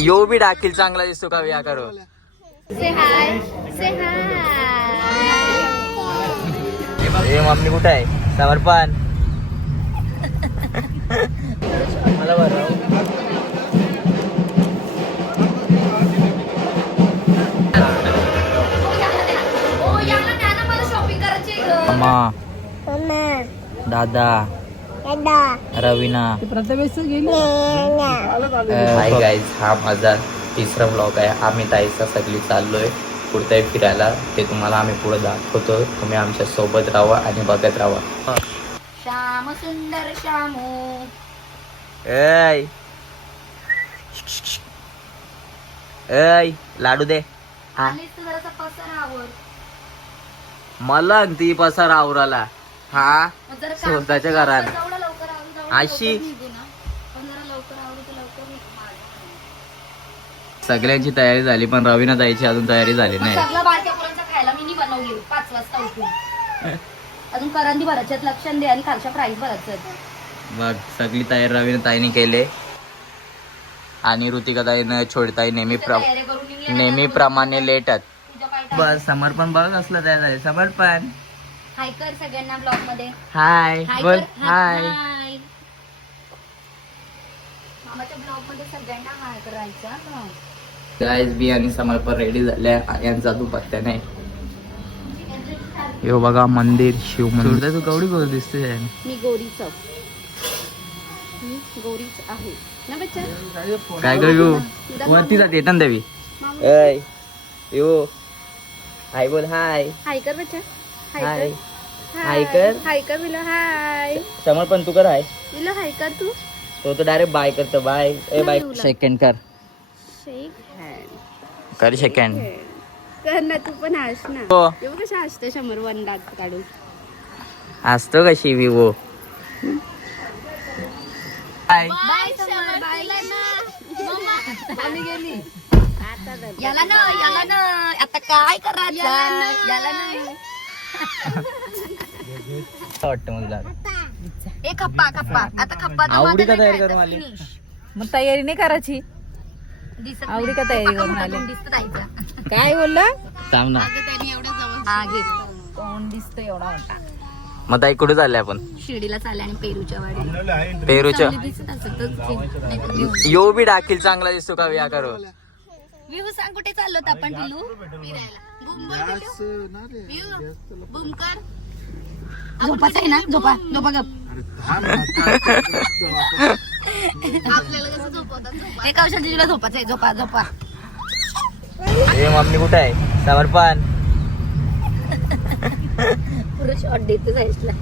यो बी डाकील चांगला दिसतो का या करो हे मम्मी कुठे आहे समर्पण मला बरं मम्मा दादा रवीना हाय गाईज हा माझा तिसरा ब्लॉग आहे आम्ही ताईचा सगळी चाललोय कुठेतरी फिरायला ते तुम्हाला आम्ही पुढे दाखवतो तुम्ही आमच्या सोबत राहा आणि बघत राहा श्याम सुंदर श्यामू ऐ ऐ लाडू दे मला ती पसार आवराला हा स्वतःच्या घरात अशी सगळ्यांची तयारी झाली पण रवीना जायची अजून तयारी झाली नाही खायला मी बनवली 5 वाजता उठून अजून करंदी भरायच्यात लक्षण दे आणि खालच्या प्राईस भरायच्यात बघ सगळी तयारी रवीना ताईने केले आणि ऋतिका ताईनं छोडताई नेहमीप्रमाणे लेटत बस समर्पण बघ असलं तयार झाले समर्पण हाय कर सगळ्यांना ब्लॉग मध्ये हाय बोल हाय मामाच्या ब्लॉग मध्ये सगळ्यांना हाय करायचा गाईज बी आणि समर्पण रेडी झाल्या यांचा तू पत्त्या नाही यो बघा मंदिर शिव मंदिर तू कवडी गोर दिसते मी गोरीच आहे ना बच्चा काय करू वरती जाते ना देवी ऐ यो हाय बोल हाय हाय कर बच्चा हाय हाय कर हाय कर बिलो हाय समर्पण तू कर हाय बिलो हाय कर तू तो डायरेक्ट बाय करतो बाय ए बाय सेकंड कर शेक हँड कर सेकंड कर ना तू पण हास ना हो एवढं कसं असतं 100 वन दात काढून असतो कशी विवो बाय बाय समर बाय आम्ही गेली याला ना आता काय करायचं याला ना वाटतं मला ए खप्पा आता खप्पा आवडी का तयारी करून आली मग तयारी नाही करायची आवडी का तयारी करून आली काय बोलला थांब ना हा घे कोण दिसतं एवढा मोठा मग ताई कुठे चालले आपण शिर्डीला चालले आणि पेरूच्या वाडी पेरूच्या दिसत असत तर यो बी डाकील चांगला दिसतो का या करो विहू सांग कुठे चाललो आपण पिलू बूम कर झोपाच आहे ना झोपा गप आपल्याला कसं झोपवतात एका औषध तुला झोपाच आहे झोपा ए मम्मी कुठे आहे समर्पण पुरं शॉट देतो जायसला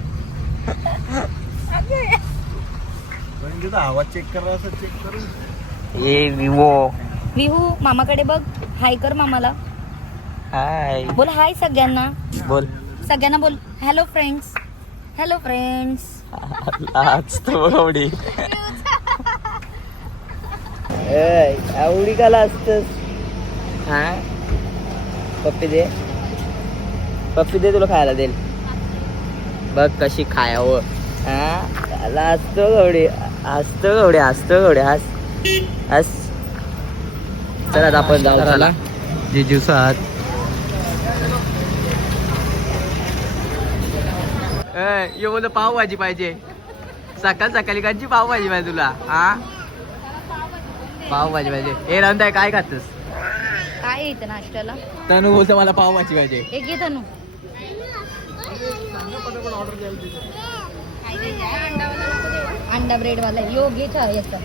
आवाज चेक करा असं चेक करून ए विवो विहू मामाकडे बघ हाय कर मामाला हाय बोल हाय सगळ्यांना बोल हॅलो फ्रेंड्स आज तो आवडी आवडी काला असतस हा पप्पी दे तुला खायला देईल बघ कशी खायावं हा त्याला असतो गवडे हस चला आपण जाऊ चला जिजू साथ ये बोल पावभाजी पाहिजे सकाळी कांची पावभाजी पाहिजे तुला हा पावभाजी पाहिजे हे राहून काय खातस काय येतं नाश्त्याला तनू बोलतो मला पावभाजी पाहिजे एक घे तनू अंडा ब्रेड वाला यो घे याचा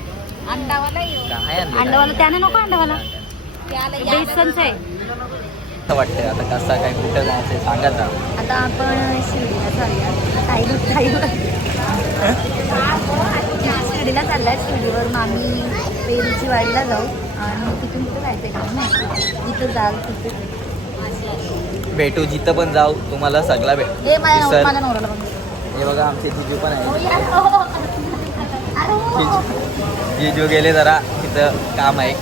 अंडावाला त्याने नको अंडावाला बेसनचा आहे वाटतंय आता कसा काय कुठं जायचं सांगा ना आता आपण शिर्डीला चालूया शिर्डीला चाललाय शिर्डीवरून आम्ही पेरूची वाडीला जाऊ आणि तिथून कुठं जायचंय का नाही जिथं जाल तिथे भेटू जिथं पण जाऊ तुम्हाला सगळा हे माझ्या नवऱ्याला बघ हे बघा आमचे जिजू पण आहे जिजू गेले जरा तिथं काम आहे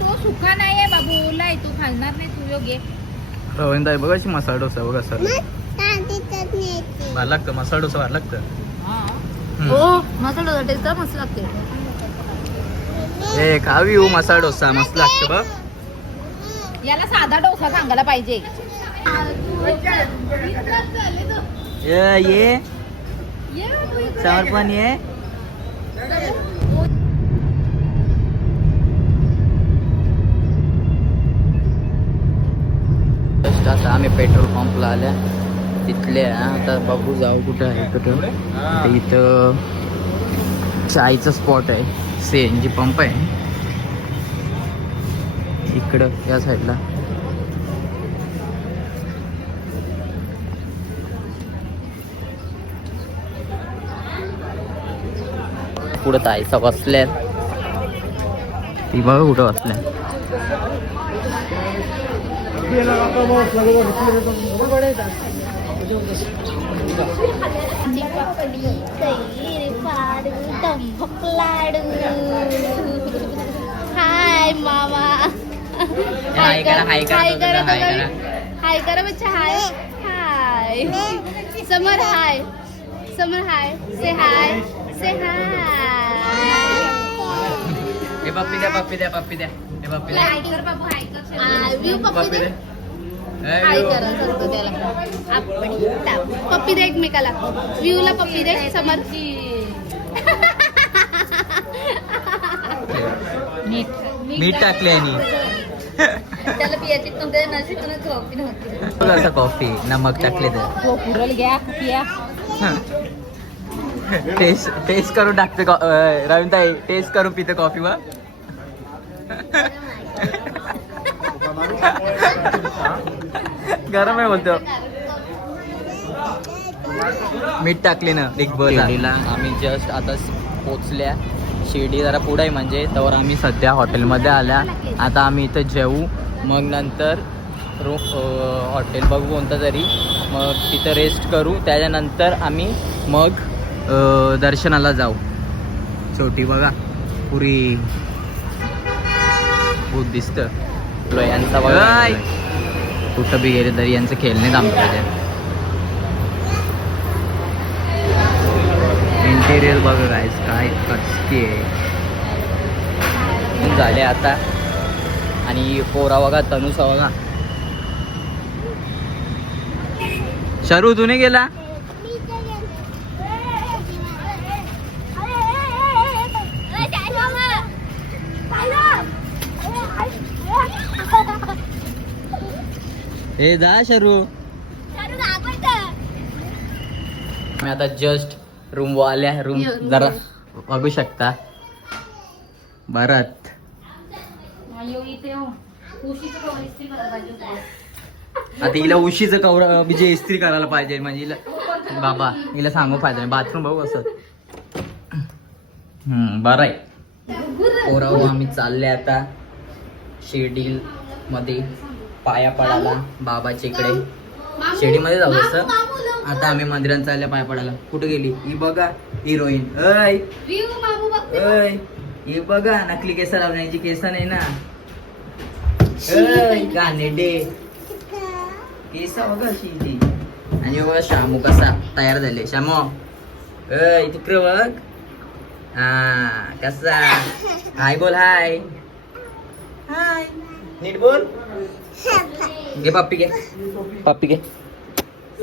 तो सुका नाहीये बाबू ओलाय तू खालणार नाही तू योग्य रवींद्र बघा अशी मसाला डोसा बघा सर भारी लागतं मसाला डोसा भारी लागतं हो मसाला डोसा टेस्ट मस्त लागते. ए खावी मसाला डोसा मस्त लागतं बघ. याला साधा डोसा सांगायला पाहिजे. ये समर्पण ये. आता आम्ही पेट्रोल पंपला आल्या तिथले आता बघू जाऊ कुठं आहे कुठं. तर इथं चायचं स्पॉट आहे, CNG पंप आहे इकडं या साईडला. पुढं ताईचा बसल्यात, ती बघा कुठं बसल्या. हाय मामा. हाय करा, हाय करा, हाय करा, हाय करा. हाय करा बच्चा. हाय हाय समर. हाय समर. हाय से हाय से हाय. हे पप्पी द्या, पप्पी द्या, पप्पी द्या, हे पप्पी द्या, हाय कर बाबू. हाय कर. व्यू पप्पी पप्पी द्या. दे. हाय करा सांगतो त्याला. आपण पप्पी दे एकमेकाला. व्ह्यूला पप्पी दे. समर. मीठ टाकले आणि त्याला पियाची नव्हते नशीब कॉफी नव्हती. असं कॉफी नमक टाकले तर तो पुरल घ्या पिया. टेस्ट करून टाकते. रवींताई टेस्ट करून पिते कॉफी वा. गरम आहे बोलतो. मीठ टाकले ना बिग बॉस. शिर्डीला आम्ही जस्ट आता पोचल्या. शिर्डी जरा पुढे आहे म्हणजे तर आम्ही सध्या हॉटेलमध्ये आल्या. आता आम्ही इथं जेवू, मग नंतर हॉटेल बघू कोणतं तरी, मग तिथं रेस्ट करू. त्याच्यानंतर आम्ही मग दर्शनाला जाऊ. छोटी बघा पुरी भूत दिसतं यांचा बघा. कुठं बी गेले तरी यांचं खेळणे थांबलं पाहिजे. इंटेरियर बघा गाईस काय कचकी आहे झाले आता. आणि पोरा बघा तनुसा बघा. शरू तू नाही गेला. हे जा शरू. मी आता जस्ट रूम आल्या. रूम जरा बघू शकता. भरत आता हिला उशीचं कवर म्हणजे इस्त्री करायला पाहिजे म्हणजे हिला बाबा हिला सांगू फायदा नाही. बाथरूम बघू असं. बरं आहे. पोराव आम्ही चालले आता शिर्डी मध्ये पाया पडायला बाबाच्या इकडे. शिर्डीमध्ये जाऊ असं. आता आम्ही मंदिरात चालल्या पाया पडायला. कुठे गेली ही बघा हिरोईन. अय अय ही बघा नकली केस लावण्याची. केस नाही ना. गाणेडे केस बघा अशी ती. आणि बघा शामू कसा तयार झाले. शामू अय तिकडे बघ. हा कसा. हाय बोल. हाय हाय नीट बोल. घे पप्पी घे. पप्पी घे.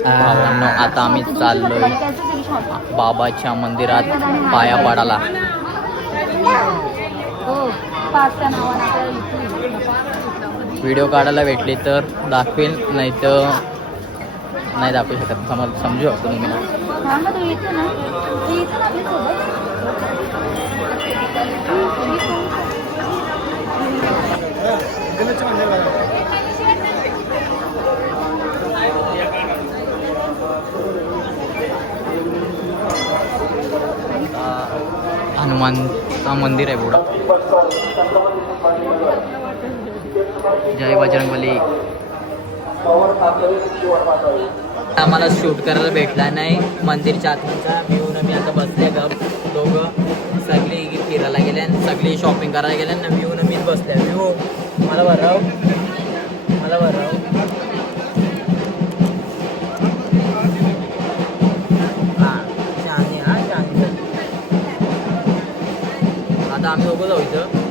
आता आम्ही चाललोय बाबाच्या मंदिरात पाया पडायला. व्हिडिओ काढायला भेटले तर दाखवेल, नाही तर नाही दाखवू शकत. समजू शकतो तुम्ही ना. हनुमानचा मंदिर आहे पुढं. जय बजरंगबली. आम्हाला शूट करायला भेटला नाही मंदिरच्या आतचा. मी आता बसले गप दोघं. सगळी फिरायला गेल्या, सगळी शॉपिंग करायला गेल्या ना. मी बसल्या. मला भराव मला भराव. हां शहाणी. हां शहाणी. आता आम्ही दोघं जाऊ इथं.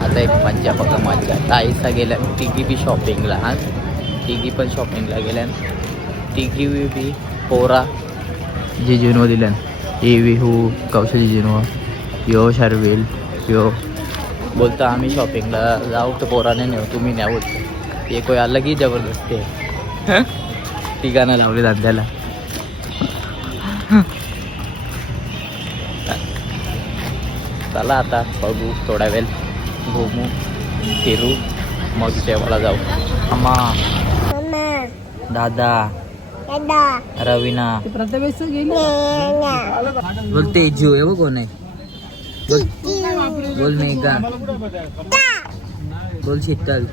आता एक मज्जा बघा मज्जा. ताईचा गेल्या तिघी बी शॉपिंगला. आज तिघी पण शॉपिंगला गेल्या. तिघी बी पोरा जिजुनो दिल्यान. ए विहू कौशल जिजुनो यो शर्विल यो बोलतो आम्ही शॉपिंगला जाऊ तर पोराने नेऊ तुम्ही न्या बोलतो. ये कोई अलग ही जबरदस्ती आहे. तिघांना लावले धंद्याला. चला आता बघू थोडा वेळ घुमू फिरू मग जेवायला जाऊ. अम्मा दादा रवीना बोलते जीव आहे कोण आहे. बोल मेघा बोल शीतल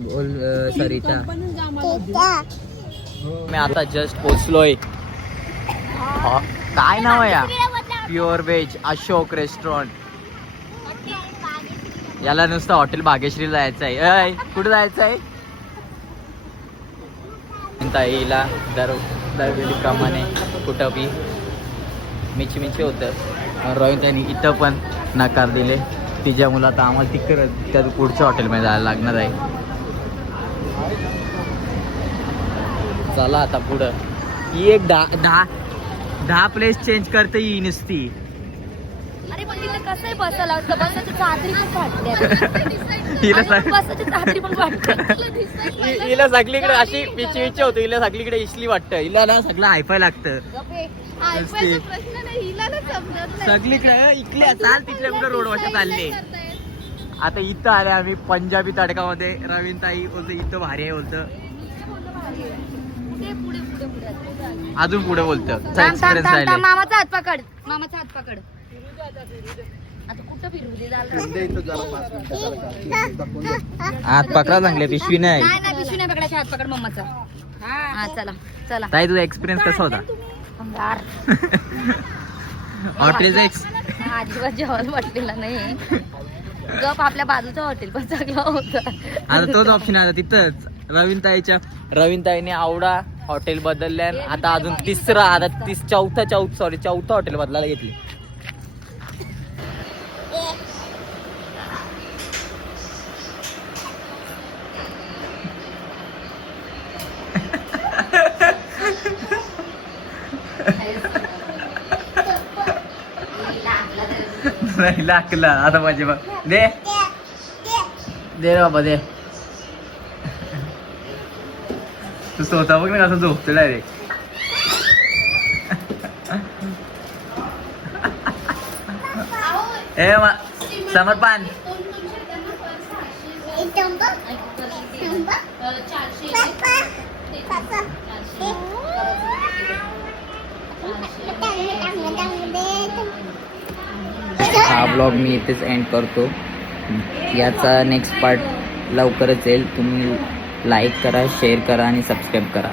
बोल सरिता. मी आता जस्ट पोचलोय. काय नाव आहे या प्युअर व्हेज अशोक रेस्टॉरंट. याला नुसतं हॉटेल भाग्यश्रीला जायचं आहे. अय कुठे जायचं आहे. ताईला दरवेळी कामाने कुठं बी मिची मिची होतं. रोहित त्यांनी इथं पण नकार दिले. तिच्या मुलात आम्हाला तिकडं त्या पुढच्या हॉटेलमध्ये जायला लागणार आहे. चला आता पुढं. ही एक दहा प्लेस चेंज करते ही नुसती. अरे पण तिथे कसं आहे बसायला बसायची चादरी पण वाटते. बसायची चादरी पण वाटते. हिला सगळीकडे अशी पिची पिची होती. हिला सगळीकडे इसली वाटतं. हिला ना सगळं हायफाय लागतं. सगळीकडे इकडे चाल तिकडे कुठे रोड वरती चालले. आता इथं आले आम्ही पंजाबी तडकामध्ये. रवीन ताई बोलतो इथं भारी आहे बोलतं. अजून पुढे बोलतं. एक्सपिरियन्स राहिले. मामाचा हात पकड. मामाचा हात पकड. आता कुठं फिरू दे. हात पकडा चांगले. पिशवी नाही. नाही पिशवी नाही पकडायची. हात पकड मम्माचा. हा चला चला. ताई तुझा एक्सपिरियन्स कसा होता हॉटेलचा? अजिबात जेवण वाटलेलं नाही. गप आपल्या बाजूचं हॉटेल पण चांगलं होतं. आता तोच ऑप्शन आहे तिथंच. रवीन ताईने आवडा हॉटेल बदलल्या. आता अजून तिसरा आता चौथा हॉटेल बदलायला घेतली. नाही लागला आता माझे बघ. दे रे बाबा दे. तू स्वतः बघ ना कसं झोपतो डायरेक्ट. समर्पण हा ब्लॉग मी इथेच एंड करतो. याचा नेक्स्ट पार्ट लवकरच येईल. तुम्ही लाईक करा, शेअर करा आणि सबस्क्राईब करा.